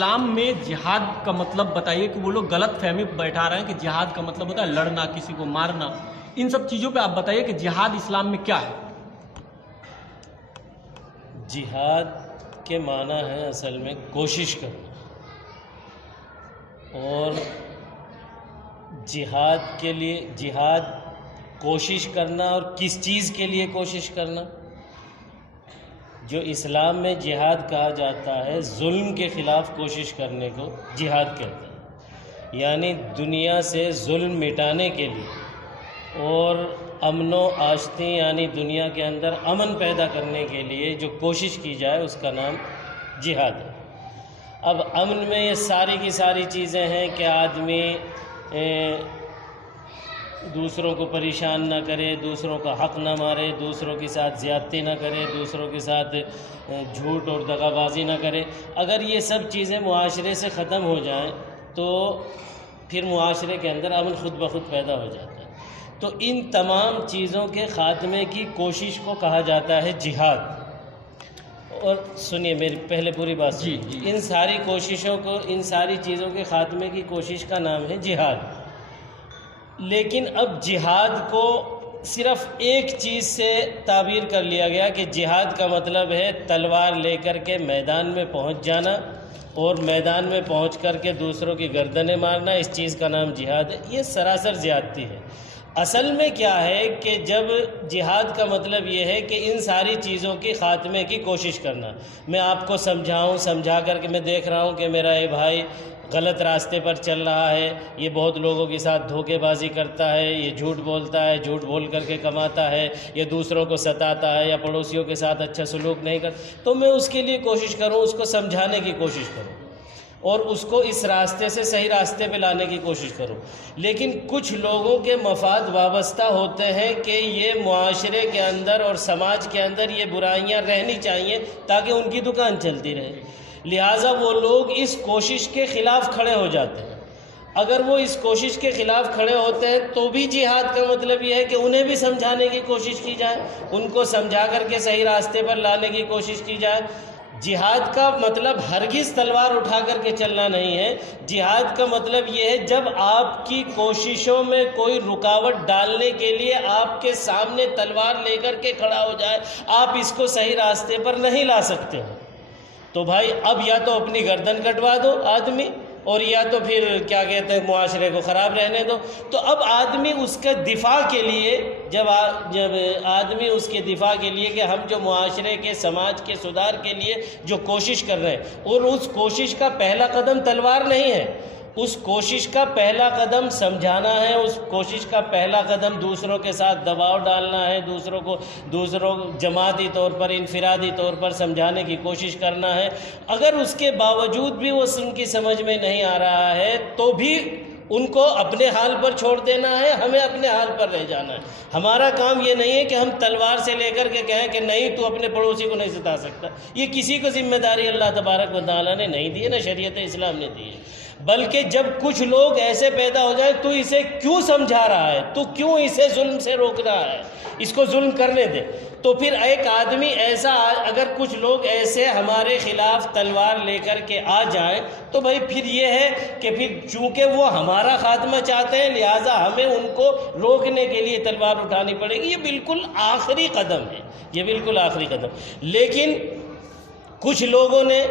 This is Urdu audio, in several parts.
اسلام میں جہاد کا مطلب بتائیے کہ وہ لوگ غلط فہمی بیٹھا رہے ہیں کہ جہاد کا مطلب ہوتا ہے لڑنا، کسی کو مارنا. ان سب چیزوں پہ آپ بتائیے کہ جہاد اسلام میں کیا ہے؟ جہاد کے معنی ہے اصل میں کوشش کرنا، اور جہاد کے لیے کوشش کرنا، اور کس چیز کے لیے کوشش کرنا؟ جو اسلام میں جہاد کہا جاتا ہے ظلم کے خلاف کوشش کرنے کو جہاد کہتے ہیں، یعنی دنیا سے ظلم مٹانے کے لیے اور امن و آشتی یعنی دنیا کے اندر امن پیدا کرنے کے لیے جو کوشش کی جائے اس کا نام جہاد ہے. اب امن میں یہ ساری کی ساری چیزیں ہیں کہ آدمی دوسروں کو پریشان نہ کرے، دوسروں کا حق نہ مارے، دوسروں کے ساتھ زیادتی نہ کرے، دوسروں کے ساتھ جھوٹ اور دغا بازی نہ کرے. اگر یہ سب چیزیں معاشرے سے ختم ہو جائیں تو پھر معاشرے کے اندر امن خود بخود پیدا ہو جاتا ہے. تو ان تمام چیزوں کے خاتمے کی کوشش کو کہا جاتا ہے جہاد. اور سنیے میری پہلے پوری بات سنیے. ان ساری کوششوں کو، ان ساری چیزوں کے خاتمے کی کوشش کا نام ہے جہاد. لیکن اب جہاد کو صرف ایک چیز سے تعبیر کر لیا گیا کہ جہاد کا مطلب ہے تلوار لے کر کے میدان میں پہنچ جانا اور میدان میں پہنچ کر کے دوسروں کی گردنیں مارنا، اس چیز کا نام جہاد ہے. یہ سراسر زیادتی ہے. اصل میں کیا ہے کہ جب جہاد کا مطلب یہ ہے کہ ان ساری چیزوں کی خاتمے کی کوشش کرنا. میں آپ کو سمجھا کر کے میں دیکھ رہا ہوں کہ میرا یہ بھائی غلط راستے پر چل رہا ہے، یہ بہت لوگوں کے ساتھ دھوکے بازی کرتا ہے، یہ جھوٹ بولتا ہے، جھوٹ بول کر کے کماتا ہے، یہ دوسروں کو ستاتا ہے یا پڑوسیوں کے ساتھ اچھا سلوک نہیں کرتا، تو میں اس کے لیے کوشش کروں، اس کو سمجھانے کی کوشش کروں اور اس کو اس راستے سے صحیح راستے پہ لانے کی کوشش کروں. لیکن کچھ لوگوں کے مفاد وابستہ ہوتے ہیں کہ یہ معاشرے کے اندر اور سماج کے اندر یہ برائیاں رہنی چاہیے تاکہ ان کی دکان چلتی رہے، لہٰذا وہ لوگ اس کوشش کے خلاف کھڑے ہو جاتے ہیں. اگر وہ اس کوشش کے خلاف کھڑے ہوتے ہیں تو بھی جہاد کا مطلب یہ ہے کہ انہیں بھی سمجھانے کی کوشش کی جائے، ان کو سمجھا کر کے صحیح راستے پر لانے کی کوشش کی جائے. جہاد کا مطلب ہرگز تلوار اٹھا کر کے چلنا نہیں ہے. جہاد کا مطلب یہ ہے جب آپ کی کوششوں میں کوئی رکاوٹ ڈالنے کے لیے آپ کے سامنے تلوار لے کر کے کھڑا ہو جائے، آپ اس کو صحیح راستے پر نہیں لا سکتے ہو، تو بھائی اب یا تو اپنی گردن کٹوا دو آدمی، اور یا تو پھر کیا کہتے ہیں معاشرے کو خراب رہنے دو. تو اب آدمی اس کے دفاع کے لیے جب آدمی اس کے دفاع کے لیے کہ ہم جو معاشرے کے سماج کے سدھار کے لیے جو کوشش کر رہے ہیں، اور اس کوشش کا پہلا قدم تلوار نہیں ہے، اس کوشش کا پہلا قدم سمجھانا ہے، اس کوشش کا پہلا قدم دوسروں کے ساتھ دباؤ ڈالنا ہے، دوسروں جماعتی طور پر انفرادی طور پر سمجھانے کی کوشش کرنا ہے. اگر اس کے باوجود بھی وہ ان کی سمجھ میں نہیں آ رہا ہے تو بھی ان کو اپنے حال پر چھوڑ دینا ہے، ہمیں اپنے حال پر رہ جانا ہے. ہمارا کام یہ نہیں ہے کہ ہم تلوار سے لے کر کے کہیں کہ نہیں تو اپنے پڑوسی کو نہیں ستا سکتا. یہ کسی کو ذمہ داری اللہ تبارک و تعالیٰ نے نہیں دی ہے، نہ شریعت اسلام نے دی ہے. بلکہ جب کچھ لوگ ایسے پیدا ہو جائیں تو اسے کیوں سمجھا رہا ہے، تو کیوں اسے ظلم سے روک رہا ہے، اس کو ظلم کرنے دے. تو پھر ایک آدمی ایسا، اگر کچھ لوگ ایسے ہمارے خلاف تلوار لے کر کے آ جائیں تو بھائی پھر یہ ہے کہ پھر چونکہ وہ ہمارا خاتمہ چاہتے ہیں لہٰذا ہمیں ان کو روکنے کے لیے تلوار اٹھانی پڑے گی. یہ بالکل آخری قدم ہے، یہ بالکل آخری قدم. لیکن کچھ لوگوں نے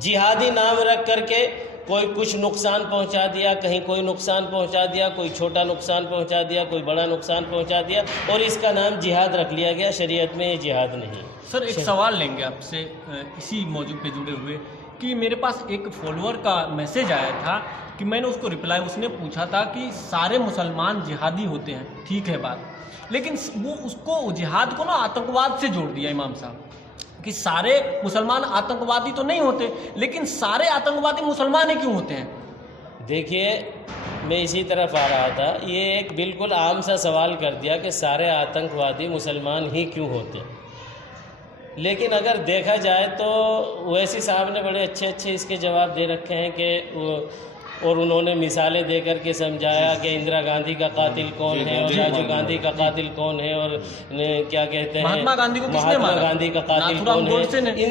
جہادی نام رکھ کر کے کوئی کچھ نقصان پہنچا دیا، کہیں کوئی نقصان پہنچا دیا، کوئی چھوٹا نقصان پہنچا دیا، کوئی بڑا نقصان پہنچا دیا، اور اس کا نام جہاد رکھ لیا گیا. شریعت میں یہ جہاد نہیں. سر ایک سوال لیں گے آپ سے اسی موضوع پہ جڑے ہوئے کہ میرے پاس ایک فالوور کا میسج آیا تھا کہ میں نے اس کو رپلائی، اس نے پوچھا تھا کہ سارے مسلمان جہادی ہوتے ہیں، ٹھیک ہے بات، لیکن وہ اس کو جہاد کو نا آتنکواد سے جوڑ دیا امام صاحب کہ سارے مسلمان آتنکوادی تو نہیں ہوتے، لیکن سارے آتنکوادی مسلمان ہی کیوں ہوتے ہیں؟ دیکھیے میں اسی طرف آ رہا تھا. یہ ایک بالکل عام سا سوال کر دیا کہ سارے آتنکوادی مسلمان ہی کیوں ہوتے ہیں. لیکن اگر دیکھا جائے تو اویسی صاحب نے بڑے اچھے اس کے جواب دے رکھے ہیں کہ اور انہوں نے مثالیں دے کر کے سمجھایا کہ اندرا گاندھی کا قاتل کون ہے اور راجیو گاندھی کا قاتل کون ہے اور کیا کہتے ہیں مہاتما گاندھی کو کس نے مہاتما مارا؟ گاندھی کا قاتل ناتھورام کون گوڈسے نے۔ ہے،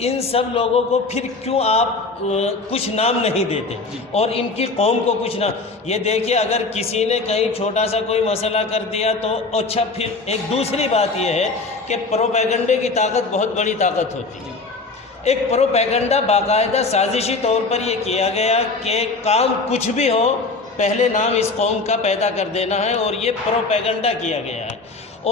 ان سب لوگوں کو پھر کیوں آپ کچھ نام نہیں دیتے اور ان کی قوم کو کچھ نام؟ یہ دیکھیے اگر کسی نے کہیں چھوٹا سا کوئی مسئلہ کر دیا تو اچھا، پھر ایک دوسری بات یہ ہے کہ پروپیگنڈے کی طاقت بہت بڑی طاقت ہوتی ہے۔ ایک پروپیگنڈا باقاعدہ سازشی طور پر یہ کیا گیا کہ کام کچھ بھی ہو پہلے نام اس قوم کا پیدا کر دینا ہے، اور یہ پروپیگنڈا کیا گیا ہے،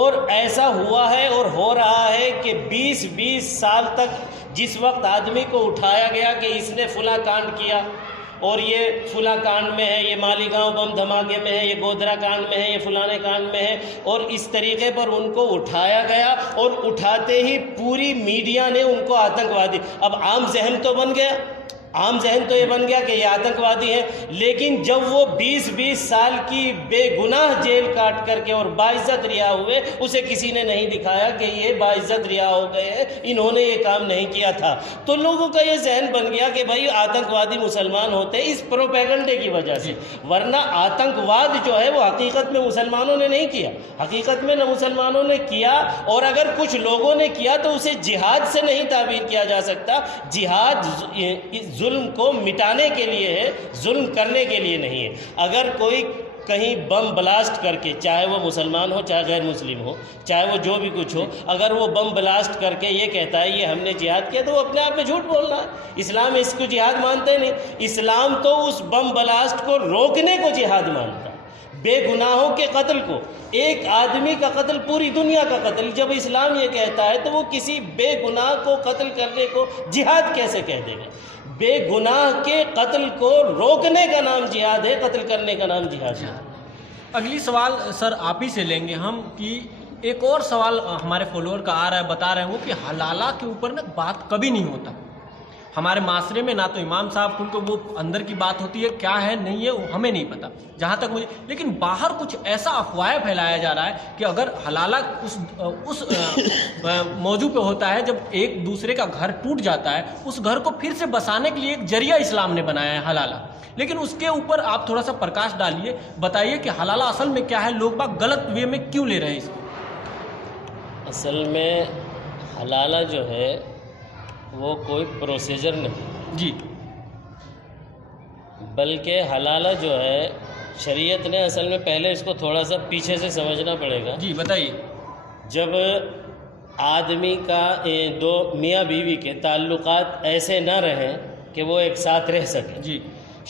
اور ایسا ہوا ہے اور ہو رہا ہے کہ 20 سال تک جس وقت آدمی کو اٹھایا گیا کہ اس نے فلاں کانڈ کیا اور یہ فلاں کانڈ میں ہے، یہ مالیگاؤں بم دھماکے میں ہے، یہ گودرا کانڈ میں ہے، یہ فلانے کانڈ میں ہے، اور اس طریقے پر ان کو اٹھایا گیا، اور اٹھاتے ہی پوری میڈیا نے ان کو آتنکوادی، اب عام ذہن تو بن گیا، عام ذہن تو یہ بن گیا کہ یہ آتنکوادی ہیں، لیکن جب وہ 20 سال کی بے گناہ جیل کاٹ کر کے اور باعزت رہا ہوئے، اسے کسی نے نہیں دکھایا کہ یہ باعزت رہا ہو گئے ہیں، انہوں نے یہ کام نہیں کیا تھا، تو لوگوں کا یہ ذہن بن گیا کہ بھائی آتنکوادی مسلمان ہوتے ہیں اس پروپیگنڈے کی وجہ سے، ورنہ آتنکواد جو ہے وہ حقیقت میں مسلمانوں نے نہیں کیا، حقیقت میں نہ مسلمانوں نے کیا، اور اگر کچھ لوگوں نے کیا تو اسے جہاد سے نہیں تعبیر کیا جا سکتا۔ جہاد ظلم کو مٹانے کے لیے ہے، ظلم کرنے کے لیے نہیں ہے۔ اگر کوئی کہیں بم بلاسٹ کر کے، چاہے وہ مسلمان ہو چاہے غیر مسلم ہو، چاہے وہ جو بھی کچھ ہو، اگر وہ بم بلاسٹ کر کے یہ کہتا ہے یہ ہم نے جہاد کیا، تو وہ اپنے آپ میں جھوٹ بول رہا ہے۔ اسلام اس کو جہاد مانتے نہیں، اسلام تو اس بم بلاسٹ کو روکنے کو جہاد مانتا ہے، بے گناہوں کے قتل کو، ایک آدمی کا قتل پوری دنیا کا قتل۔ جب اسلام یہ کہتا ہے تو وہ کسی بے گناہ کو قتل کرنے کو جہاد کیسے کہہ دے گا؟ بے گناہ کے قتل کو روکنے کا نام جہاد ہے، قتل کرنے کا نام جہاد ہے۔ اگلی سوال سر آپ ہی سے لیں گے ہم، کہ ایک اور سوال ہمارے فالوور کا آ رہا ہے، بتا رہے ہیں وہ کہ حلالہ کے اوپر نا بات کبھی نہیں ہوتا ہمارے معاشرے میں، نہ تو امام صاحب ان کو وہ اندر کی بات ہوتی ہے کیا ہے نہیں ہے ہمیں نہیں پتہ جہاں تک مجھے، لیکن باہر کچھ ایسا افواہیں پھیلایا جا رہا ہے کہ اگر حلالہ اس موضوع پہ ہوتا ہے جب ایک دوسرے کا گھر ٹوٹ جاتا ہے، اس گھر کو پھر سے بسانے کے لیے ایک ذریعہ اسلام نے بنایا ہے حلالہ، لیکن اس کے اوپر آپ تھوڑا سا پرکاش ڈالیے، بتائیے کہ حلالہ اصل میں کیا ہے، لوگ باگ غلط وے میں کیوں لے رہے ہیں اس کو؟ اصل میں حلالہ جو ہے وہ کوئی پروسیجر نہیں جی، بلکہ حلالہ جو ہے شریعت نے اصل میں پہلے اس کو تھوڑا سا پیچھے سے سمجھنا پڑے گا۔ جی بتائیے۔ جب آدمی کا دو میاں بیوی کے تعلقات ایسے نہ رہیں کہ وہ ایک ساتھ رہ سکیں، جی،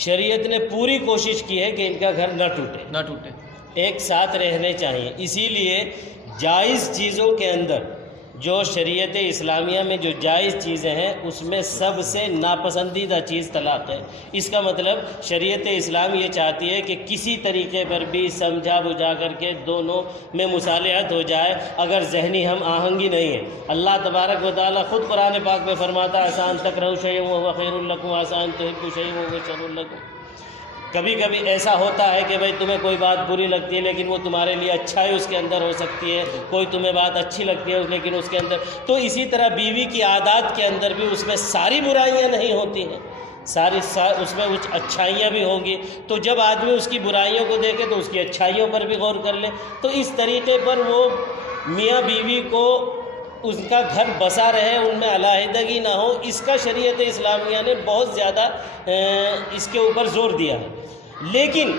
شریعت نے پوری کوشش کی ہے کہ ان کا گھر نہ ٹوٹے، ایک ساتھ رہنے چاہیے۔ اسی لیے جائز چیزوں کے اندر جو شریعت اسلامیہ میں جو جائز چیزیں ہیں اس میں سب سے ناپسندیدہ چیز طلاق ہے۔ اس کا مطلب شریعت اسلام یہ چاہتی ہے کہ کسی طریقے پر بھی سمجھا بجھا کر کے دونوں میں مصالحت ہو جائے، اگر ذہنی ہم آہنگی نہیں ہے۔ اللہ تبارک و تعالیٰ خود قرآن پاک میں فرماتا ہے آسان تکرہوا شیئا وہو خیر لکم آسان تحبوا شیئا وہو شر لکم۔ کبھی کبھی ایسا ہوتا ہے کہ بھئی تمہیں کوئی بات بری لگتی ہے لیکن وہ تمہارے لیے اچھائی اس کے اندر ہو سکتی ہے، کوئی تمہیں بات اچھی لگتی ہے لیکن اس کے اندر، تو اسی طرح بیوی کی عادات کے اندر بھی اس میں ساری برائیاں نہیں ہوتی ہیں، اس میں کچھ اچھائیاں بھی ہوں گی، تو جب آدمی اس کی برائیوں کو دیکھے تو اس کی اچھائیوں پر بھی غور کر لے۔ تو اس طریقے پر وہ میاں بیوی کو ان کا گھر بسا رہے، ان میں علیحدگی نہ ہو، اس کا شریعت اسلامیہ نے بہت زیادہ اس کے اوپر زور دیا ہے۔ لیکن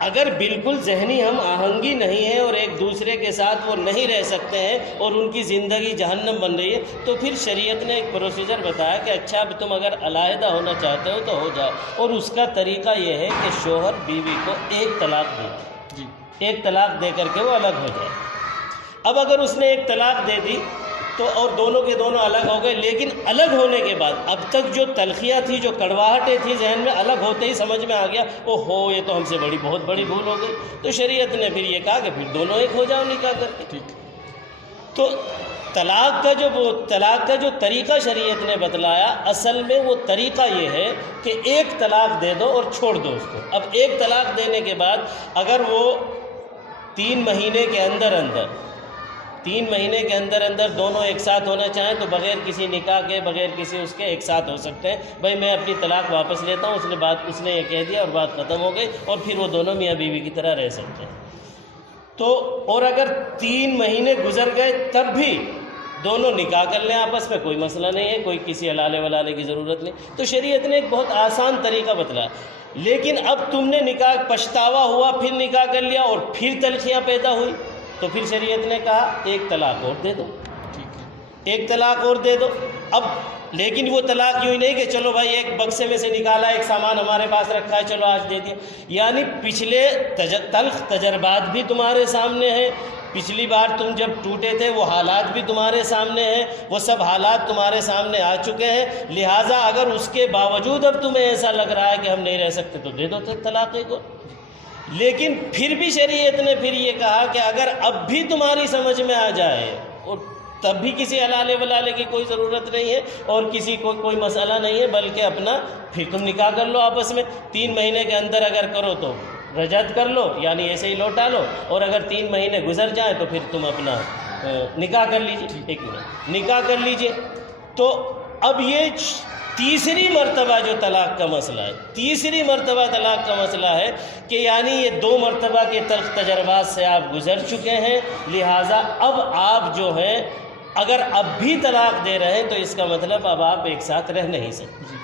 اگر بالکل ذہنی ہم آہنگی نہیں ہے اور ایک دوسرے کے ساتھ وہ نہیں رہ سکتے ہیں اور ان کی زندگی جہنم بن رہی ہے، تو پھر شریعت نے ایک پروسیجر بتایا کہ اچھا اب تم اگر علیحدہ ہونا چاہتے ہو تو ہو جاؤ، اور اس کا طریقہ یہ ہے کہ شوہر بیوی کو ایک طلاق دے، جی، ایک طلاق دے کر کے وہ الگ ہو جائے۔ اب اگر اس نے ایک طلاق دے دی تو اور دونوں کے دونوں الگ ہو گئے، لیکن الگ ہونے کے بعد اب تک جو تلخیاں تھی، جو کڑواہٹیں تھیں ذہن میں، الگ ہوتے ہی سمجھ میں آ گیا او ہو یہ تو ہم سے بہت بڑی بھول ہو گئی، تو شریعت نے پھر یہ کہا کہ پھر دونوں ایک ہو جاؤ نکاح کر کے۔ ٹھیک۔ تو طلاق کا جو طریقہ شریعت نے بتلایا، اصل میں وہ طریقہ یہ ہے کہ ایک طلاق دے دو اور چھوڑ دو اس کو۔ اب ایک طلاق دینے کے بعد اگر وہ 3 مہینے کے اندر 3 مہینے کے اندر اندر دونوں ایک ساتھ ہونا چاہیں تو بغیر کسی نکاح کے، بغیر کسی اس کے ایک ساتھ ہو سکتے ہیں. بھائی میں اپنی طلاق واپس لیتا ہوں، اس نے یہ کہہ دیا اور بات ختم ہو گئی، اور پھر وہ دونوں میاں بیوی کی طرح رہ سکتے ہیں. تو اور اگر 3 مہینے گزر گئے تب بھی دونوں نکاح کر لیں آپس میں، کوئی مسئلہ نہیں ہے، کوئی کسی حلالے ولالے کی ضرورت نہیں. تو شریعت نے ایک بہت آسان طریقہ بتلایا. لیکن اب تم نے نکاح، پچھتاوا ہوا، پھر نکاح کر لیا اور پھر تلخیاں پیدا ہوئی، تو پھر شریعت نے کہا ایک طلاق اور دے دو، ایک طلاق اور دے دو. اب لیکن وہ طلاق یوں ہی نہیں کہ چلو بھائی ایک بکسے میں سے نکالا، ایک سامان ہمارے پاس رکھا ہے، چلو آج دے دیا. یعنی پچھلے تلخ تجربات بھی تمہارے سامنے ہیں، پچھلی بار تم جب ٹوٹے تھے وہ حالات بھی تمہارے سامنے ہیں، وہ سب حالات تمہارے سامنے آ چکے ہیں. لہٰذا اگر اس کے باوجود اب تمہیں ایسا لگ رہا ہے کہ ہم نہیں رہ سکتے تو دے دو طلاق کو. لیکن پھر بھی شریعت نے پھر یہ کہا کہ اگر اب بھی تمہاری سمجھ میں آ جائے اور تب بھی کسی حلالے ولالے کی کوئی ضرورت نہیں ہے اور کسی کو کوئی مسئلہ نہیں ہے، بلکہ اپنا پھر تم نکاح کر لو آپس میں. 3 مہینے کے اندر اگر کرو تو رجعت کر لو، یعنی ایسے ہی لوٹا لو، اور اگر 3 مہینے گزر جائیں تو پھر تم اپنا نکاح کر لیجیے. ایک منٹ، نکاح کر لیجیے. تو اب یہ تیسری مرتبہ جو طلاق کا مسئلہ ہے، تیسری مرتبہ طلاق کا مسئلہ ہے کہ یعنی یہ 2 مرتبہ کے تلخ تجربات سے آپ گزر چکے ہیں، لہٰذا اب آپ جو ہیں اگر اب بھی طلاق دے رہے ہیں تو اس کا مطلب اب آپ ایک ساتھ رہ نہیں سکتے.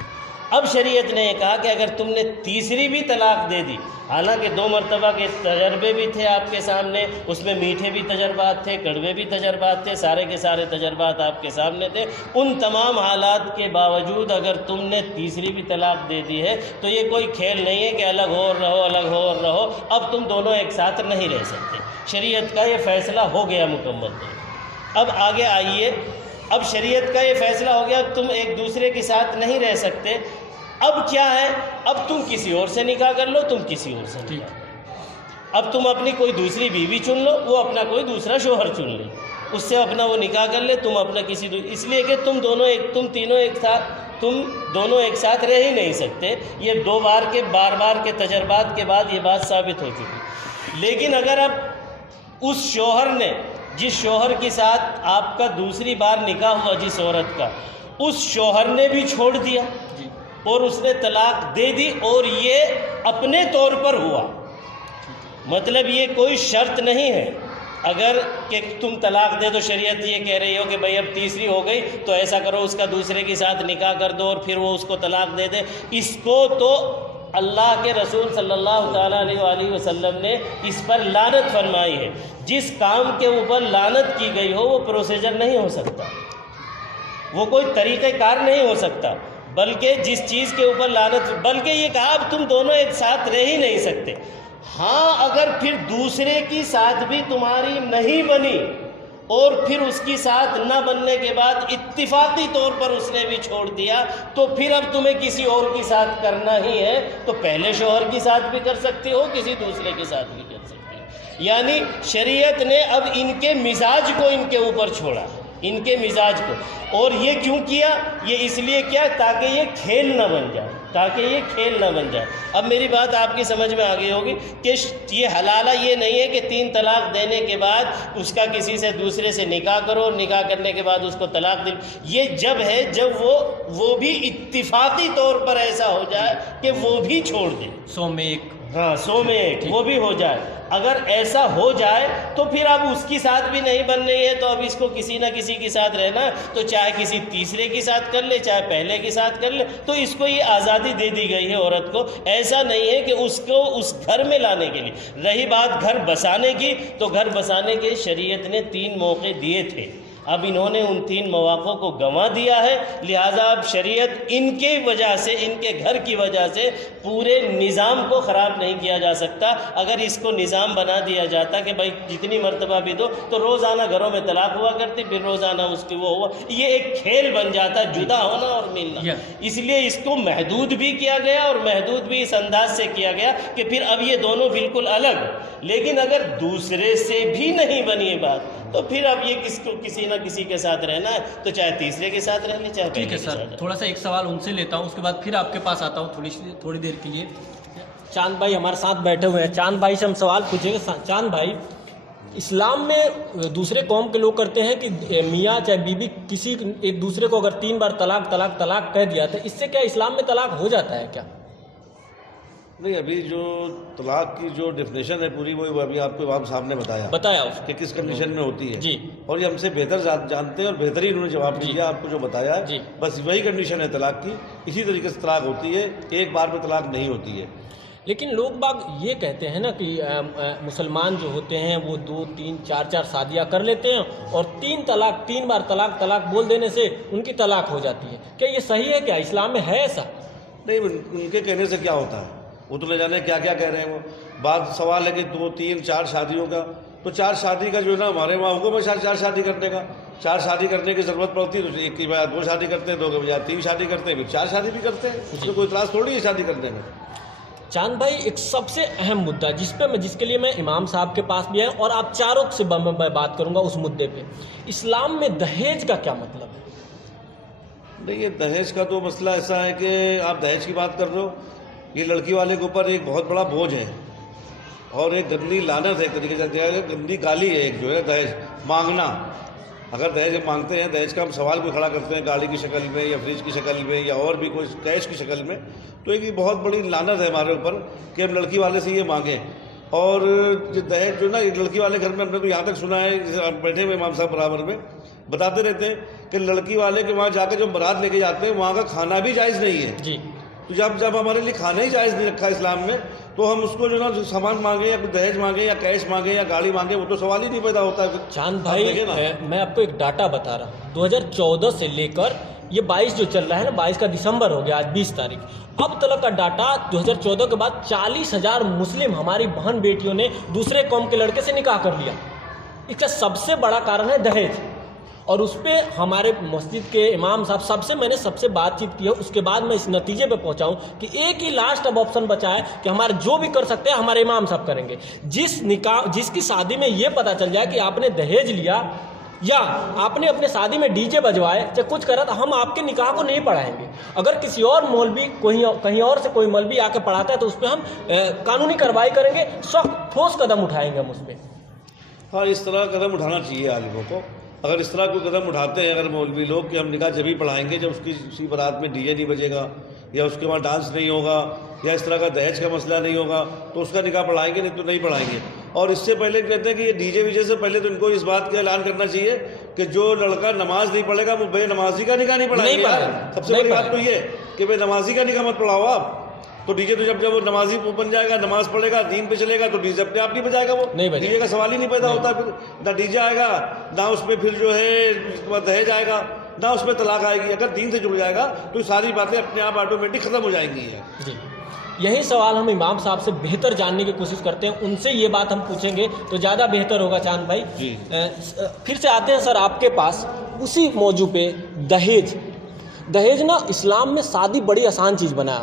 اب شریعت نے یہ کہا کہ اگر تم نے تیسری بھی طلاق دے دی، حالانکہ 2 مرتبہ کے تجربے بھی تھے آپ کے سامنے، اس میں میٹھے بھی تجربات تھے، کڑوے بھی تجربات تھے، سارے کے سارے تجربات آپ کے سامنے تھے، ان تمام حالات کے باوجود اگر تم نے تیسری بھی طلاق دے دی ہے تو یہ کوئی کھیل نہیں ہے کہ الگ ہو اور رہو، الگ ہو اور رہو. اب تم دونوں ایک ساتھ نہیں رہ سکتے. شریعت کا یہ فیصلہ ہو گیا مکمل. اب آگے آئیے، اب شریعت کا یہ فیصلہ ہو گیا تم ایک دوسرے کے ساتھ نہیں رہ سکتے. اب کیا ہے؟ اب تم کسی اور سے نکاح کر لو، تم کسی اور سے نکاح کر لو. اب تم اپنی کوئی دوسری بیوی چن لو، وہ اپنا کوئی دوسرا شوہر چن لے، اس سے اپنا وہ نکاح کر لے، تم اپنا کسی اس لیے کہ تم تینوں ایک ساتھ رہ ہی نہیں سکتے. یہ 2 بار کے بار بار کے تجربات کے بعد یہ بات ثابت ہو چکی. لیکن اگر اب اس شوہر نے، جس شوہر کے ساتھ آپ کا دوسری بار نکاح ہوا، جس عورت کا، اس شوہر نے بھی چھوڑ دیا اور اس نے طلاق دے دی، اور یہ اپنے طور پر ہوا، مطلب یہ کوئی شرط نہیں ہے اگر کہ تم طلاق دے. تو شریعت یہ کہہ رہی ہو کہ بھئی اب تیسری ہو گئی تو ایسا کرو اس کا دوسرے کے ساتھ نکاح کر دو اور پھر وہ اس کو طلاق دے دے. اس کو تو اللہ کے رسول صلی اللہ تعالیٰ علیہ وآلہ وسلم نے اس پر لعنت فرمائی ہے. جس کام کے اوپر لعنت کی گئی ہو وہ پروسیجر نہیں ہو سکتا، وہ کوئی طریقہ کار نہیں ہو سکتا، بلکہ جس چیز کے اوپر لعنت، بلکہ یہ کہا اب تم دونوں ایک ساتھ رہ ہی نہیں سکتے. ہاں اگر پھر دوسرے کی ساتھ بھی تمہاری نہیں بنی اور پھر اس کی ساتھ نہ بننے کے بعد اتفاقی طور پر اس نے بھی چھوڑ دیا تو پھر اب تمہیں کسی اور کی ساتھ کرنا ہی ہے تو پہلے شوہر کی ساتھ بھی کر سکتے ہو، کسی دوسرے کے ساتھ بھی کر سکتے ہو. یعنی شریعت نے اب ان کے مزاج کو ان کے اوپر چھوڑا، ان کے مزاج کو. اور یہ کیوں کیا؟ یہ اس لیے کیا تاکہ یہ کھیل نہ بن جائے، تاکہ یہ کھیل نہ بن جائے. اب میری بات آپ کی سمجھ میں آ گئی ہوگی کہ یہ حلالہ یہ نہیں ہے کہ 3 طلاق دینے کے بعد اس کا کسی سے دوسرے سے نکاح کرو، نکاح کرنے کے بعد اس کو طلاق دے. یہ جب ہے جب وہ بھی اتفاقی طور پر ایسا ہو جائے کہ وہ بھی چھوڑ دے، 100 میں 1. ہاں 100 میں 1 وہ بھی ہو جائے. اگر ایسا ہو جائے تو پھر اب اس کی ساتھ بھی نہیں بن رہی ہے تو اب اس کو کسی نہ کسی کے ساتھ رہنا، تو چاہے کسی تیسرے کے ساتھ کر لے چاہے پہلے کے ساتھ کر لے. تو اس کو یہ آزادی دے دی گئی ہے عورت کو. ایسا نہیں ہے کہ اس کو اس گھر میں لانے کے لیے. رہی بات گھر بسانے کی، تو گھر بسانے کے شریعت نے 3 موقع دیے تھے. اب انہوں نے ان 3 مواقع کو گنوا دیا ہے، لہٰذا اب شریعت ان کے وجہ سے، ان کے گھر کی وجہ سے پورے نظام کو خراب نہیں کیا جا سکتا. اگر اس کو نظام بنا دیا جاتا کہ بھائی جتنی مرتبہ بھی دو، تو روزانہ گھروں میں طلاق ہوا کرتی، پھر روزانہ اس کی وہ ہوا، یہ ایک کھیل بن جاتا جدا ہونا اور ملنا. اس لیے اس کو محدود بھی کیا گیا، اور محدود بھی اس انداز سے کیا گیا کہ پھر اب یہ دونوں بالکل الگ. لیکن اگر دوسرے سے بھی نہیں بنی بات تو پھر اب یہ کسی نہ کسی کے ساتھ رہنا ہے، تو چاہے تیسرے کے ساتھ رہ لے چاہے پہلے کے ساتھ. ٹھیک ہے سر، تھوڑا سا ایک سوال ان سے لیتا ہوں، اس کے بعد پھر آپ کے پاس آتا ہوں تھوڑی دیر کے لیے. چاند بھائی ہمارے ساتھ بیٹھے ہوئے ہیں. چاند بھائی سے ہم سوال پوچھیں گے. چاند بھائی، اسلام میں دوسرے قوم کے لوگ کرتے ہیں کہ میاں چاہے بیوی کسی ایک دوسرے کو اگر 3 بار طلاق طلاق طلاق کہہ دیا تو اس سے کیا اسلام میں طلاق ہو جاتا ہے کیا؟ نہیں، ابھی جو طلاق کی جو ڈیفینیشن ہے پوری وہ ابھی آپ کو امام صاحب نے بتایا اس کہ کس کنڈیشن میں ہوتی ہے جی، اور یہ ہم سے بہتر جانتے ہیں اور بہتر ہی انہوں نے جواب دیا آپ کو جو بتایا ہے. جی. بس وہی کنڈیشن ہے طلاق کی، اسی طریقے سے طلاق ہوتی ہے، ایک بار میں طلاق نہیں ہوتی ہے. لیکن لوگ باگ یہ کہتے ہیں نا کہ مسلمان جو ہوتے ہیں وہ 2 3 4 4 شادیاں کر لیتے ہیں اور 3 بار طلاق بول دینے سے ان کی طلاق ہو جاتی ہے. کیا یہ صحیح ہے؟ کیا اسلام میں ہے ایسا؟ نہیں، ان کے کہنے سے کیا ہوتا ہے، وہ تو لے جانے کیا کیا کہہ رہے ہیں. وہ بات سوال ہے کہ 2 3 4 شادیوں کا، تو 4 شادی کا جو ہے نا ہمارے وہاں حکم ہے 4 شادی کرنے کا. 4 شادی کرنے کی ضرورت پڑتی ہے تو ایک کی بجائے 2 شادی کرتے ہیں، 2 کی بجائے 3 شادی کرتے ہیں، پھر 4 شادی بھی کرتے ہیں. اس میں کوئی اعتراض تھوڑی ہے شادی کرنے میں. چاند بھائی، ایک سب سے اہم مدعا جس کے لیے میں امام صاحب کے پاس بھی آیا اور آپ چاروں سے میں بات کروں گا اس مدعے پہ، اسلام میں دہیج کا کیا مطلب ہے؟ نہیں، یہ دہیج کا تو مسئلہ ایسا ہے کہ آپ دہیج کی بات کر رہے ہو، یہ لڑکی والے کے اوپر ایک بہت بڑا بوجھ ہے اور ایک گندی لعنت ہے، ایک طریقے سے گندی گالی ہے ایک جو ہے دہیج مانگنا. اگر دہیج مانگتے ہیں، دہیج کا ہم سوال کوئی کھڑا کرتے ہیں گاڑی کی شکل میں یا فریج کی شکل میں یا اور بھی کوئی کیش کی شکل میں، تو ایک بہت بڑی لعنت ہے ہمارے اوپر کہ ہم لڑکی والے سے یہ مانگیں. اور دہیج جو نا ایک لڑکی والے گھر میں ہم نے تو یہاں تک سنا ہے، جیسے آپ بیٹھے ہوئے امام صاحب برابر میں بتاتے رہتے ہیں کہ لڑکی والے کے وہاں جا کے جب بارات لے کے جاتے ہیں وہاں کا کھانا بھی جائز نہیں ہے. جی. تو جب ہمارے لیے کھانا ہی جائز نہیں رکھا اسلام میں، تو ہم اس کو جو نا سامان مانگیں یا کوئی دہیج مانگیں یا کیش مانگیں یا گاڑی مانگیں، وہ تو سوال ہی نہیں پیدا ہوتا ہے. چاند بھائی، میں آپ کو ایک ڈاٹا بتا رہا ہوں، 2014 سے لے کر یہ 22 جو چل رہا ہے نا، 22 کا دسمبر ہو گیا، آج 20 تاریخ، اب تک کا ڈاٹا 2014 کے بعد 40,000 مسلم ہماری بہن بیٹیوں نے دوسرے قوم کے لڑکے سے نکاح کر لیا. اس کا سب سے بڑا کارن ہے دہیج. اور اس پہ ہمارے مسجد کے امام صاحب میں نے سب سے بات چیت کی ہے. اس کے بعد میں اس نتیجے پہ پہنچا ہوں کہ ایک ہی لاسٹ اب آپشن بچا ہے کہ ہمارے جو بھی کر سکتے ہیں ہمارے امام صاحب کریں گے. جس کی شادی میں یہ پتہ چل جائے کہ آپ نے دہیج لیا یا آپ نے اپنے شادی میں ڈی جے بجوائے چاہے کچھ کرا تو ہم آپ کے نکاح کو نہیں پڑھائیں گے. اگر کسی اور مولوی کہیں اور سے کوئی مولوی آ کے پڑھاتا ہے تو اس پہ ہم قانونی کارروائی کریں گے، سخت ٹھوس قدم اٹھائیں گے ہم اس پہ. ہاں، اس طرح قدم اٹھانا چاہیے عالموں کو. اگر اس طرح کوئی قدم اٹھاتے ہیں اگر مولوی لوگ کہ ہم نکاح جبھی پڑھائیں گے جب اس کی اسی بارات میں ڈی جے نہیں بجے گا یا اس کے وہاں ڈانس نہیں ہوگا یا اس طرح کا دہیج کا مسئلہ نہیں ہوگا تو اس کا نکاح پڑھائیں گے، نہیں تو نہیں پڑھائیں گے. اور اس سے پہلے کہتے ہیں کہ یہ ڈی جے ویجے سے پہلے تو ان کو اس بات کا اعلان کرنا چاہیے کہ جو لڑکا نماز نہیں پڑھے گا وہ بے نمازی کا نکاح نہیں پڑھائیں گے. سب سے بڑی بات تو یہ کہ بے نمازی کا نکاح مت پڑھاؤ آپ. تو ڈی جے تو جب وہ نمازی بن جائے گا، نماز پڑھے گا، دین پہ چلے گا تو ڈی جے اپنے آپ نہیں بجائے گا. وہ ڈی جے کا سوال ہی نہیں پیدا ہوتا. پھر نہ ڈی جے آئے گا، نہ اس پہ پھر جو ہے دہیج آئے گا، نہ اس پہ طلاق آئے گی. اگر دین سے جڑ جائے گا تو ساری باتیں اپنے آپ آٹومیٹک ختم ہو جائیں گی. جی، یہی سوال ہم امام صاحب سے بہتر جاننے کی کوشش کرتے ہیں، ان سے یہ بات ہم پوچھیں گے تو زیادہ بہتر ہوگا. چاند بھائی جی، پھر سے آتے ہیں سر آپ کے پاس اسی موضوع پہ. دہیج نا اسلام میں شادی بڑی آسان چیز بنایا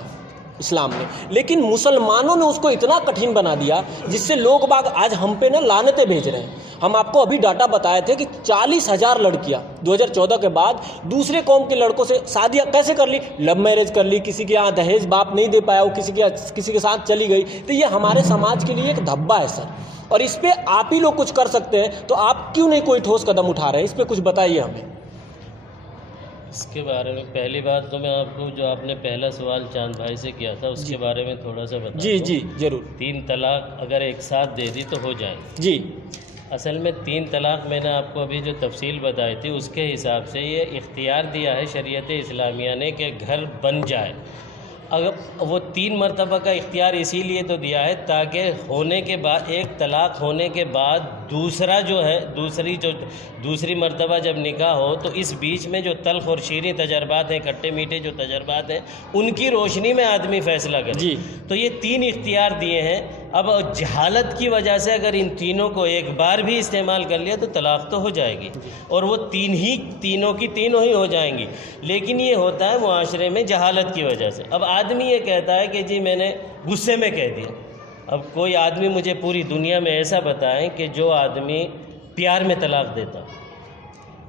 اسلام نے، لیکن مسلمانوں نے اس کو اتنا کٹھن بنا دیا جس سے لوگ باگ آج ہم پہ نا لعنتیں بھیج رہے ہیں. ہم آپ کو ابھی ڈاٹا بتائے تھے کہ 40,000 لڑکیاں 2014 کے بعد دوسرے قوم کے لڑکوں سے شادیاں کیسے کر لی؟ لو میرج کر لی. کسی کے یہاں دہیج باپ نہیں دے پایا، وہ کسی کے ساتھ چلی گئی. تو یہ ہمارے سماج کے لیے ایک دھبا ہے سر، اور اس پہ آپ ہی لوگ کچھ کر سکتے ہیں، تو آپ کیوں نہیں کوئی ٹھوس قدم اٹھا رہے ہیں؟ اس پہ کچھ بتائیے ہمیں. اس کے بارے میں پہلی بات تو میں آپ کو جو آپ نے پہلا سوال چاند بھائی سے کیا تھا اس کے بارے میں تھوڑا سا بتا دوں. جی ضرور. 3 طلاق اگر ایک ساتھ دے دی تو ہو جائے. جی، اصل میں 3 طلاق میں نے آپ کو ابھی جو تفصیل بتائی تھی اس کے حساب سے یہ اختیار دیا ہے شریعت اسلامیہ نے کہ گھر بن جائے. اگر وہ 3 مرتبہ کا اختیار اسی لیے تو دیا ہے تاکہ ہونے کے بعد ایک طلاق ہونے کے بعد دوسرا جو ہے دوسری مرتبہ جب نکاح ہو تو اس بیچ میں جو تلخ اور شیریں تجربات ہیں، کھٹے میٹھے جو تجربات ہیں، ان کی روشنی میں آدمی فیصلہ کرے. جی، تو یہ 3 اختیار دیے ہیں. اب جہالت کی وجہ سے اگر ان تینوں کو ایک بار بھی استعمال کر لیا تو طلاق تو ہو جائے گی اور وہ تینوں ہی ہو جائیں گی. لیکن یہ ہوتا ہے معاشرے میں جہالت کی وجہ سے. اب آدمی یہ کہتا ہے کہ جی میں نے غصے میں کہہ دیا. اب کوئی آدمی مجھے پوری دنیا میں ایسا بتائیں کہ جو آدمی پیار میں طلاق دیتا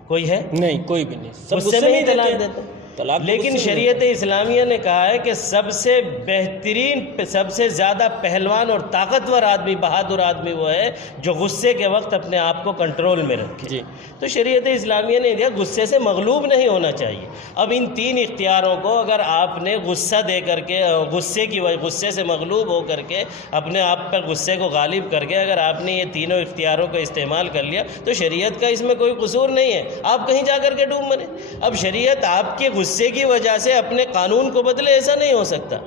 کوئی ہے؟ نہیں، کوئی بھی نہیں. غصے میں ہی طلاق دیتا. لیکن شریعت اسلامیہ نے کہا ہے کہ سب سے بہترین، سب سے زیادہ پہلوان اور طاقتور آدمی، بہادر آدمی وہ ہے جو غصے کے وقت اپنے آپ کو کنٹرول میں رکھے۔ تو شریعت اسلامیہ نے دیا غصے سے مغلوب نہیں ہونا چاہیے۔ اب ان تین اختیاروں کو اگر آپ نے غصہ دے کر کے، غصے سے مغلوب ہو کر کے، اپنے آپ پر غصے کو غالب کر کے اگر آپ نے یہ تینوں اختیاروں کو استعمال کر لیا تو شریعت کا اس میں کوئی قصور نہیں ہے، آپ کہیں جا کر کے ڈوب مرے۔ اب شریعت آپ کے غصے کی وجہ سے اپنے قانون کو بدلے، ایسا نہیں ہو سکتا۔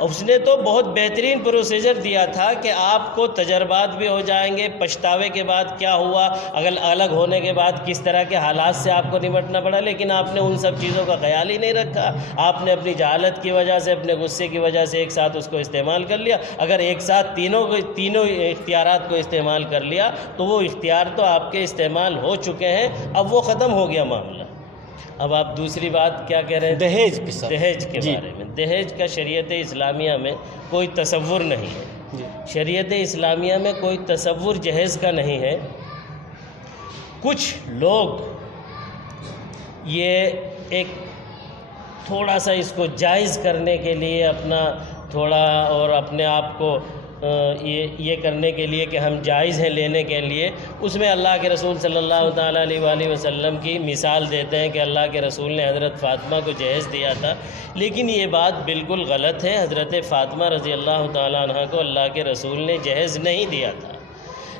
اس نے تو بہت بہترین پروسیجر دیا تھا کہ آپ کو تجربات بھی ہو جائیں گے، پچھتاوے کے بعد کیا ہوا، اگر الگ ہونے کے بعد کس طرح کے حالات سے آپ کو نمٹنا پڑا، لیکن آپ نے ان سب چیزوں کا خیال ہی نہیں رکھا۔ آپ نے اپنی جہالت کی وجہ سے، اپنے غصے کی وجہ سے ایک ساتھ اس کو استعمال کر لیا۔ اگر ایک ساتھ تینوں اختیارات کو استعمال کر لیا تو وہ اختیار تو آپ کے استعمال ہو چکے ہیں، اب وہ ختم ہو گیا معاملہ۔ اب آپ دوسری بات کیا کہہ رہے ہیں؟ دہیج کے بارے میں۔ دہیج کا شریعت اسلامیہ میں کوئی تصور نہیں ہے۔ شریعت اسلامیہ میں کوئی تصور جہیز کا نہیں ہے۔ کچھ لوگ یہ ایک تھوڑا سا اس کو جائز کرنے کے لیے اپنا تھوڑا اور اپنے آپ کو یہ کرنے کے لیے کہ ہم جائز ہیں لینے کے لیے، اس میں اللہ کے رسول صلی اللہ تعالیٰ علیہ وآلہ وسلم کی مثال دیتے ہیں کہ اللہ کے رسول نے حضرت فاطمہ کو جہیز دیا تھا، لیکن یہ بات بالکل غلط ہے۔ حضرت فاطمہ رضی اللہ تعالیٰ عنہ کو اللہ کے رسول نے جہیز نہیں دیا تھا،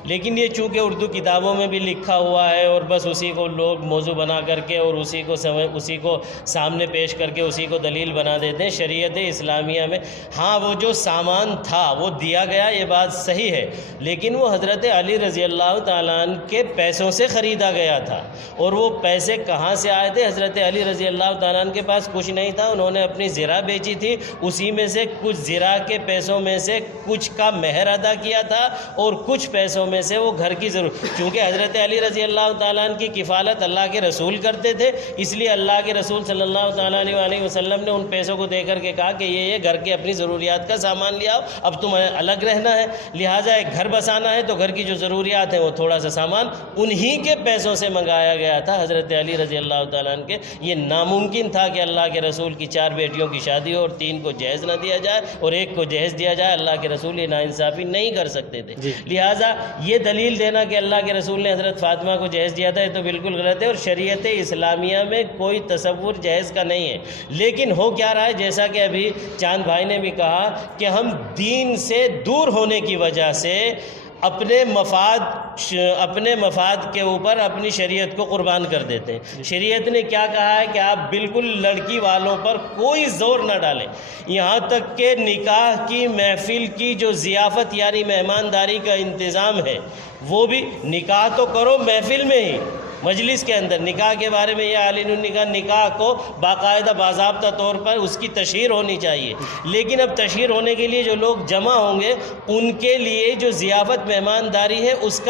لیکن یہ چونکہ اردو کتابوں میں بھی لکھا ہوا ہے اور بس اسی کو لوگ موضوع بنا کر کے اور اسی کو سامنے پیش کر کے اسی کو دلیل بنا دیتے ہیں۔ شریعت اسلامیہ میں ہاں وہ جو سامان تھا وہ دیا گیا، یہ بات صحیح ہے، لیکن وہ حضرت علی رضی اللہ تعالیٰ عنہ کے پیسوں سے خریدا گیا تھا، اور وہ پیسے کہاں سے آئے تھے؟ حضرت علی رضی اللہ تعالیٰ عنہ کے پاس کچھ نہیں تھا، انہوں نے اپنی زرع بیچی تھی، اسی میں سے کچھ زرع کے پیسوں میں سے کچھ کا مہر ادا کیا تھا اور کچھ پیسوں میں سے وہ گھر کی ضرورت، چونکہ حضرت علی رضی اللہ تعالیٰ عنہ کی کفالت اللہ کے رسول کرتے تھے، اس لیے اللہ کے رسول صلی اللہ تعالیٰ علیہ وآلہ وسلم نے ان پیسوں کو دے کر کے کہا کہ یہ گھر کے اپنی ضروریات کا سامان لے آؤ، اب تمہیں الگ رہنا ہے، لہٰذا ایک گھر بسانا ہے تو گھر کی جو ضروریات ہیں وہ تھوڑا سا سامان انہی کے پیسوں سے منگایا گیا تھا حضرت علی رضی اللہ تعالیٰ عنہ کے۔ یہ ناممکن تھا کہ اللہ کے رسول کی 4 بیٹیوں کی شادی ہو اور 3 کو جہیز نہ دیا جائے اور 1 کو جہیز دیا جائے، اللہ کے رسول یہ ناانصافی نہیں کر سکتے تھے، لہٰذا یہ دلیل دینا کہ اللہ کے رسول نے حضرت فاطمہ کو جہیز دیا تھا یہ تو بالکل غلط ہے، اور شریعت اسلامیہ میں کوئی تصور جہیز کا نہیں ہے۔ لیکن ہو کیا رہا ہے، جیسا کہ ابھی چاند بھائی نے بھی کہا کہ ہم دین سے دور ہونے کی وجہ سے اپنے مفاد کے اوپر اپنی شریعت کو قربان کر دیتے ہیں۔ شریعت نے کیا کہا ہے کہ آپ بالکل لڑکی والوں پر کوئی زور نہ ڈالیں، یہاں تک کہ نکاح کی محفل کی جو ضیافت یعنی مہمانداری کا انتظام ہے وہ بھی نکاح تو کرو محفل میں ہی، مجلس کے اندر۔ نکاح کے بارے میں یہ عالم نے نکاح کو باقاعدہ باضابطہ طور پر اس کی تشہیر ہونی چاہیے، لیکن اب تشہیر ہونے کے لیے جو لوگ جمع ہوں گے ان کے لیے جو ضیافت مہمانداری ہے اس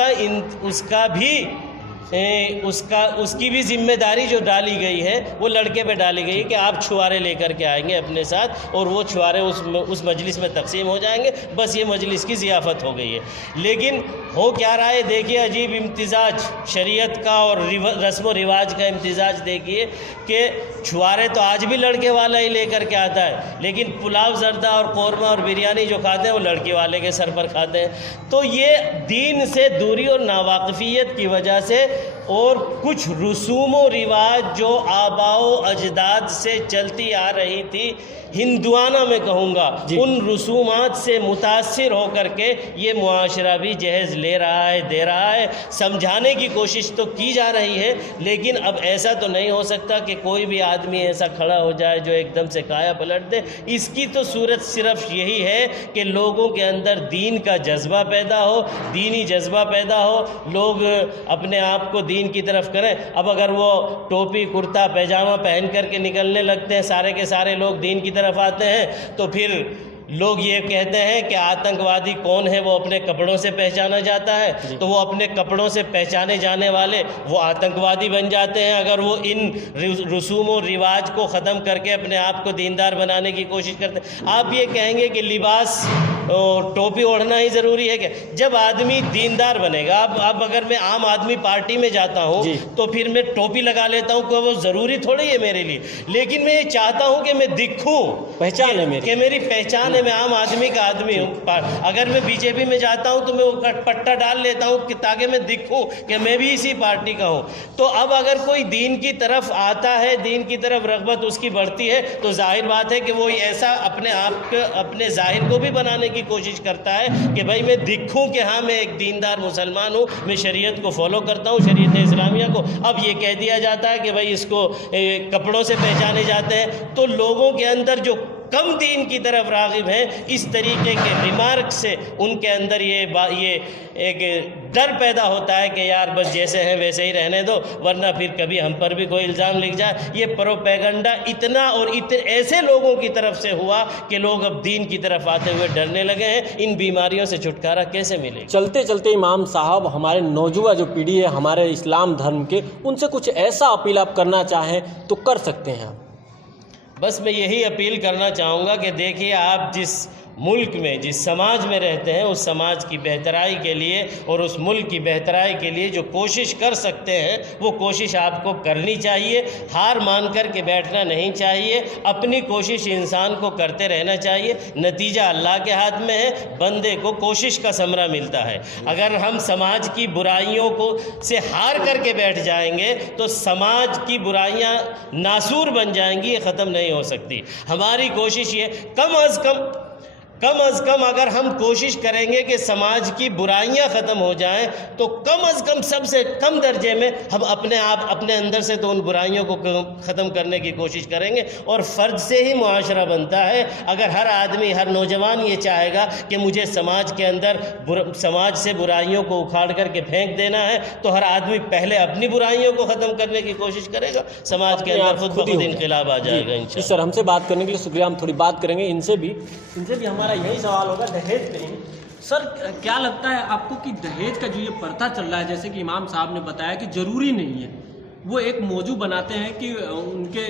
کی بھی ذمہ داری جو ڈالی گئی ہے وہ لڑکے پہ ڈالی گئی ہے کہ آپ چھوارے لے کر کے آئیں گے اپنے ساتھ اور وہ چھوارے اس مجلس میں تقسیم ہو جائیں گے، بس یہ مجلس کی ضیافت ہو گئی ہے۔ لیکن ہو کیا رہا ہے، دیکھیے عجیب امتزاج شریعت کا اور رسم و رواج کا امتزاج دیکھیے کہ چھوارے تو آج بھی لڑکے والا ہی لے کر کے آتا ہے، لیکن پلاؤ زردہ اور قورمہ اور بریانی جو کھاتے ہیں وہ لڑکی والے کے سر پر کھاتے ہیں۔ تو یہ دین سے دوری اور ناواقفیت کی وجہ سے اور کچھ رسوم و رواج جو آباء و اجداد سے چلتی آ رہی تھی، ہندوانہ میں کہوں گا، ان رسومات سے متاثر ہو کر کے یہ معاشرہ بھی جہیز لے رہا ہے، دے رہا ہے۔ سمجھانے کی کوشش تو کی جا رہی ہے، لیکن اب ایسا تو نہیں ہو سکتا کہ کوئی بھی آدمی ایسا کھڑا ہو جائے جو ایک دم سے کایا پلٹ دے۔ اس کی تو صورت صرف یہی ہے کہ لوگوں کے اندر دین کا جذبہ پیدا ہو، دینی جذبہ پیدا ہو، لوگ اپنے آپ کو دین کی طرف کریں۔ اب اگر وہ ٹوپی کرتا پیجامہ پہن کر کے نکلنے لگتے ہیں، سارے کے سارے لوگ دین کی طرف آتے ہیں، تو پھر لوگ یہ کہتے ہیں کہ آتنکوادی کون ہے وہ اپنے کپڑوں سے پہچانا جاتا ہے، تو وہ اپنے کپڑوں سے پہچانے جانے والے وہ آتنکوادی بن جاتے ہیں اگر وہ ان رسوم و رواج کو ختم کر کے اپنے آپ کو دیندار بنانے کی کوشش کرتے ہیں۔ آپ یہ کہیں گے کہ لباس اور ٹوپی اوڑھنا ہی ضروری ہے کہ جب آدمی دیندار بنے گا، اب اگر میں عام آدمی پارٹی میں جاتا ہوں تو پھر میں ٹوپی لگا لیتا ہوں کہ وہ ضروری تھوڑی ہے میرے لیے، لیکن میں یہ چاہتا ہوں کہ میں دکھوں، پہچان ہے میری، کہ میری پہچان ہے، میں عام آدمی کا آدمی ہوں۔ اگر میں بی جے پی میں جاتا ہوں تو میں وہ پٹا ڈال لیتا ہوں کہ تاکہ میں دکھوں کہ میں بھی اسی پارٹی کا ہوں۔ تو اب اگر کوئی دین کی طرف آتا ہے، دین کی طرف رغبت اس کی بڑھتی ہے، تو ظاہر بات ہے کہ وہ ایسا اپنے آپ کے اپنے ظاہر کو بھی بنانے کی کوشش کرتا ہے کہ بھائی میں دکھوں کہ ہاں میں ایک دیندار مسلمان ہوں، میں شریعت کو فالو کرتا ہوں، شریعت اسلامیہ کو۔ اب یہ کہہ دیا جاتا ہے کہ بھائی اس کو کپڑوں سے پہچانے جاتے ہیں، تو لوگوں کے اندر جو کم دین کی طرف راغب ہیں، اس طریقے کے ریمارک سے ان کے اندر یہ ایک ڈر پیدا ہوتا ہے کہ یار بس جیسے ہیں ویسے ہی رہنے دو، ورنہ پھر کبھی ہم پر بھی کوئی الزام لکھ جائے۔ یہ پروپیگنڈا اتنا اور ایسے لوگوں کی طرف سے ہوا کہ لوگ اب دین کی طرف آتے ہوئے ڈرنے لگے ہیں۔ ان بیماریوں سے چھٹکارا کیسے ملے؟ چلتے چلتے امام صاحب، ہمارے نوجوان جو پیڑھی ہے ہمارے اسلام دھرم کے، ان سے کچھ ایسا اپیل آپ کرنا چاہیں تو کر سکتے ہیں۔ بس میں یہی اپیل کرنا چاہوں گا کہ دیکھیے، آپ جس ملک میں، جس سماج میں رہتے ہیں، اس سماج کی بہترائی کے لیے اور اس ملک کی بہترائی کے لیے جو کوشش کر سکتے ہیں وہ کوشش آپ کو کرنی چاہیے۔ ہار مان کر کے بیٹھنا نہیں چاہیے، اپنی کوشش انسان کو کرتے رہنا چاہیے۔ نتیجہ اللہ کے ہاتھ میں ہے، بندے کو کوشش کا ثمرہ ملتا ہے۔ اگر ہم سماج کی برائیوں کو سے ہار کر کے بیٹھ جائیں گے تو سماج کی برائیاں ناسور بن جائیں گی، یہ ختم نہیں ہو سکتی۔ ہماری کوشش یہ کم از کم اگر ہم کوشش کریں گے کہ سماج کی برائیاں ختم ہو جائیں تو کم از کم سب سے کم درجے میں ہم اپنے اندر سے تو ان برائیوں کو ختم کرنے کی کوشش کریں گے، اور فرد سے ہی معاشرہ بنتا ہے۔ اگر ہر آدمی، ہر نوجوان یہ چاہے گا کہ مجھے سماج کے اندر سماج سے برائیوں کو اکھاڑ کر کے پھینک دینا ہے، تو ہر آدمی پہلے اپنی برائیوں کو ختم کرنے کی کوشش کرے گا، سماج کے اندر خود بخود انقلاب آ جائے گا انشاءاللہ۔ سر، ہم سے بات کرنے کے لیے شکریہ۔ ہم تھوڑی بات کریں گے ان سے بھی ہمارا یہی سوال ہوگا دہیج پہ ہی۔ سر، کیا لگتا ہے آپ کو کہ دہیج کا جو یہ پرتھا چل رہا ہے، جیسے کہ امام صاحب نے بتایا کہ ضروری نہیں ہے، وہ ایک موضوع بناتے ہیں کہ ان کے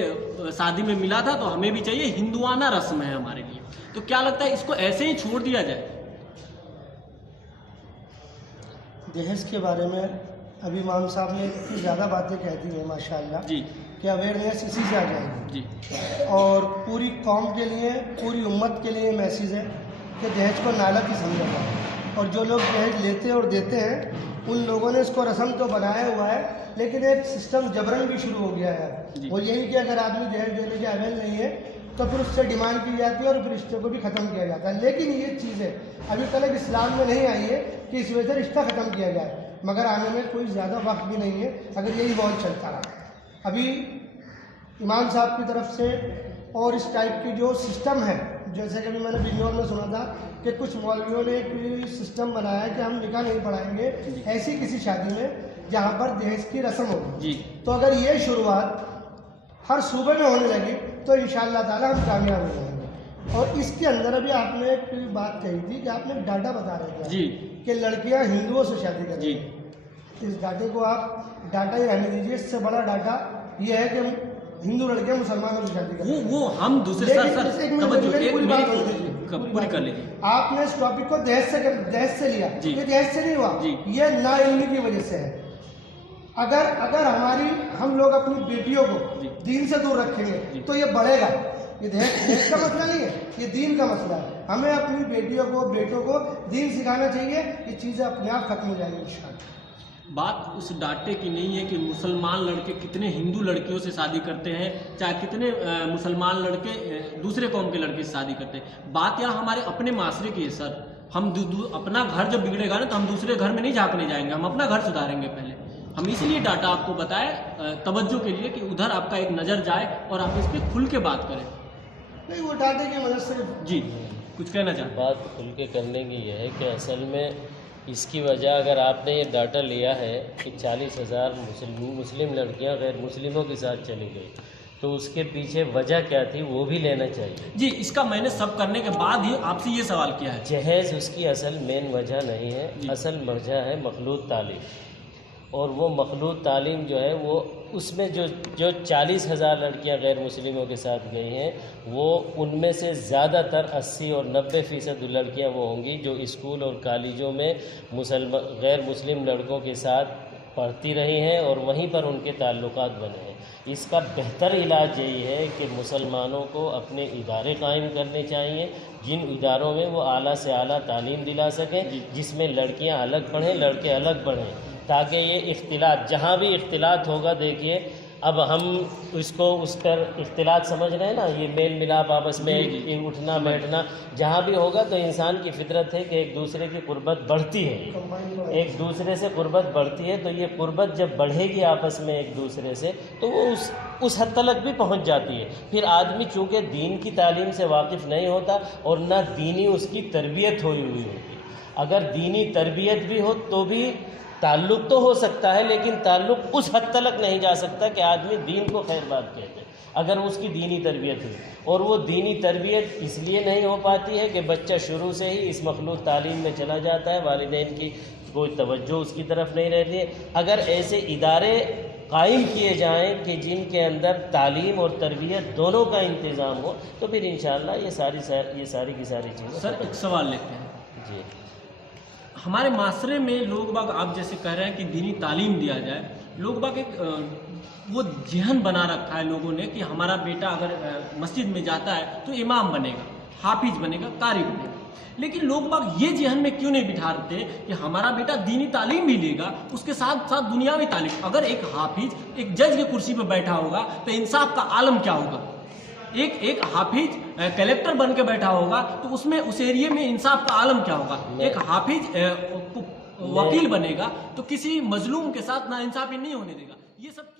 شادی میں ملا تھا تو ہمیں بھی چاہیے، ہندوانہ رسم ہے ہمارے لیے، تو کیا لگتا ہے اس کو ایسے ہی چھوڑ دیا جائے؟ دہیج کے بارے میں ابھی امام صاحب نے اتنی زیادہ باتیں کہہ دی ہیں ماشاءاللہ جی، کہ اویئرنیس اسی سے آ جائے گی جی، اور پوری قوم کے لیے، پوری امت کے لیے میسیج ہے کہ دہیج کو نالت ہی سمجھا جائے، اور جو لوگ دہیج لیتے اور دیتے ہیں ان لوگوں نے اس کو رسم تو بنایا ہوا ہے، لیکن ایک سسٹم جبرن بھی شروع ہو گیا ہے۔ وہ یہی کہ اگر آدمی دہیج دینے کے اہل نہیں ہے تو پھر اس سے ڈیمانڈ کی جاتی ہے اور پھر رشتے کو بھی ختم کیا جاتا ہے۔ لیکن یہ چیز ہے ابھی تک اسلام میں نہیں آئی ہے کہ اس وجہ سے رشتہ ختم کیا جائے، مگر آنے میں کوئی زیادہ وقت بھی نہیں ہے اگر یہی بہت چلتا رہا۔ ابھی امام صاحب کی طرف سے اور اس ٹائپ کی جو سسٹم ہے، جیسے کہ ابھی میں نے ویڈیو میں سنا تھا کہ کچھ مولویوں نے ایک سسٹم بنایا ہے کہ ہم نکاح نہیں پڑھائیں گے ایسی کسی شادی میں جہاں پر دہیج کی رسم ہوگی۔ تو اگر یہ شروعات ہر صوبے میں ہونے لگی تو انشاءاللہ تعالی ہم کامیاب ہو جائیں گے۔ اور اس کے اندر ابھی آپ نے ایک بات کہی تھی کہ آپ نے ڈاٹا بتا رہے تھے کہ لڑکیاں ہندوؤں سے شادی کریں گی۔ اس ڈاٹے کو آپ ڈاٹا ہی رہنے دیجیے، اس سے بڑا ڈاٹا یہ ہے کہ ہندو لڑکیاں مسلمانوں سے شادی کریں، وہ ہم دوسرے پوری کر لیجیے۔ آپ نے اس ٹاپک کو دہیج سے لیا، یہ دہیج سے نہیں ہوا، یہ نا علمی کی وجہ سے ہے۔ اگر ہم لوگ اپنی بیٹیوں کو دین سے دور رکھیں گے تو یہ بڑھے گا۔ یہ دہیج کا مسئلہ نہیں ہے، یہ دین کا مسئلہ ہے۔ ہمیں اپنی بیٹیوں کو، بیٹوں کو دین سکھانا چاہیے، یہ چیزیں اپنے آپ ختم ہو جائیں گی انشاءاللہ۔ بات اس ڈاٹے کی نہیں ہے کہ مسلمان لڑکے کتنے ہندو لڑکیوں سے شادی کرتے ہیں، چاہے کتنے مسلمان لڑکے دوسرے قوم کے لڑکے سے شادی کرتے ہیں۔ بات یہاں ہمارے اپنے معاشرے کی ہے سر۔ ہم اپنا گھر جب بگڑے گا نا تو ہم دوسرے گھر میں نہیں جھانکنے جائیں گے، ہم اپنا گھر سدھاریں گے پہلے۔ ہم اس لیے ڈاٹا آپ کو بتائے توجہ کے لیے کہ ادھر آپ کا ایک نظر جائے اور آپ اس پہ کھل کے بات کریں۔ نہیں، وہ ڈاٹے کی مدد سے جی کچھ کہنا چاہتے ہیں؟ بات کھل کے کرنے کی یہ ہے کہ اصل میں اس کی وجہ اگر آپ نے یہ ڈاٹا لیا ہے کہ 40,000 مسلم لڑکیاں غیر مسلموں کے ساتھ چلی گئی، تو اس کے پیچھے وجہ کیا تھی وہ بھی لینا چاہیے. جی اس کا میں نے سب کرنے کے بعد ہی آپ سے یہ سوال کیا ہے. جہیز اس کی اصل مین وجہ نہیں ہے، اصل وجہ ہے مخلوط تعلیم. اور وہ مخلوط تعلیم جو ہے وہ اس میں جو 40,000 لڑکیاں غیر مسلموں کے ساتھ گئی ہیں وہ ان میں سے زیادہ تر 80 اور 90% لڑکیاں وہ ہوں گی جو اسکول اور کالجوں میں غیر مسلم لڑکوں کے ساتھ پڑھتی رہی ہیں اور وہیں پر ان کے تعلقات بنے ہیں. اس کا بہتر علاج یہی ہے کہ مسلمانوں کو اپنے ادارے قائم کرنے چاہیے جن اداروں میں وہ اعلیٰ سے اعلیٰ تعلیم دلا سکیں، جس میں لڑکیاں الگ پڑھیں لڑکے الگ پڑھیں، تاکہ یہ اختلاط جہاں بھی اختلاط ہوگا. دیکھیے اب ہم اس کو اس پر اختلاط سمجھ رہے ہیں نا، یہ میل ملاپ آپس میں اٹھنا بیٹھنا جہاں بھی ہوگا تو انسان کی فطرت ہے کہ ایک دوسرے کی قربت بڑھتی ہے، ایک دوسرے سے قربت بڑھتی ہے. تو یہ قربت جب بڑھے گی آپس میں ایک دوسرے سے تو وہ اس حد تک بھی پہنچ جاتی ہے. پھر آدمی چونکہ دین کی تعلیم سے واقف نہیں ہوتا اور نہ دینی اس کی تربیت ہوئی ہوتی. اگر دینی تربیت بھی ہو تو بھی تعلق تو ہو سکتا ہے، لیکن تعلق اس حد تک نہیں جا سکتا کہ آدمی دین کو خیر بات کہتے اگر اس کی دینی تربیت ہوئی. اور وہ دینی تربیت اس لیے نہیں ہو پاتی ہے کہ بچہ شروع سے ہی اس مخلوط تعلیم میں چلا جاتا ہے، والدین کی کوئی توجہ اس کی طرف نہیں رہتی ہے. اگر ایسے ادارے قائم کیے جائیں کہ جن کے اندر تعلیم اور تربیت دونوں کا انتظام ہو تو پھر انشاءاللہ یہ ساری کی ساری چیزیں. سر ایک سوال لیتے ہیں. جی ہمارے معاشرے میں لوگ باگ آپ جیسے کہہ رہے ہیں کہ دینی تعلیم دیا جائے، لوگ باگ ایک وہ ذہن بنا رکھا ہے لوگوں نے کہ ہمارا بیٹا اگر مسجد میں جاتا ہے تو امام بنے گا، حافظ بنے گا، قاری بنے گا. لیکن لوگ باگ یہ ذہن میں کیوں نہیں بٹھاتے کہ ہمارا بیٹا دینی تعلیم بھی لے گا، اس کے ساتھ ساتھ دنیاوی تعلیم. اگر ایک حافظ ایک جج کی کرسی پہ بیٹھا ہوگا تو انصاف کا عالم کیا ہوگا؟ ایک حافظ کلیکٹر بن کے بیٹھا ہوگا تو اس میں اس ایریے میں انصاف کا عالم کیا ہوگا؟ ایک حافظ وکیل بنے گا تو کسی مظلوم کے ساتھ ناانصافی نہیں ہونے دے گا. یہ سب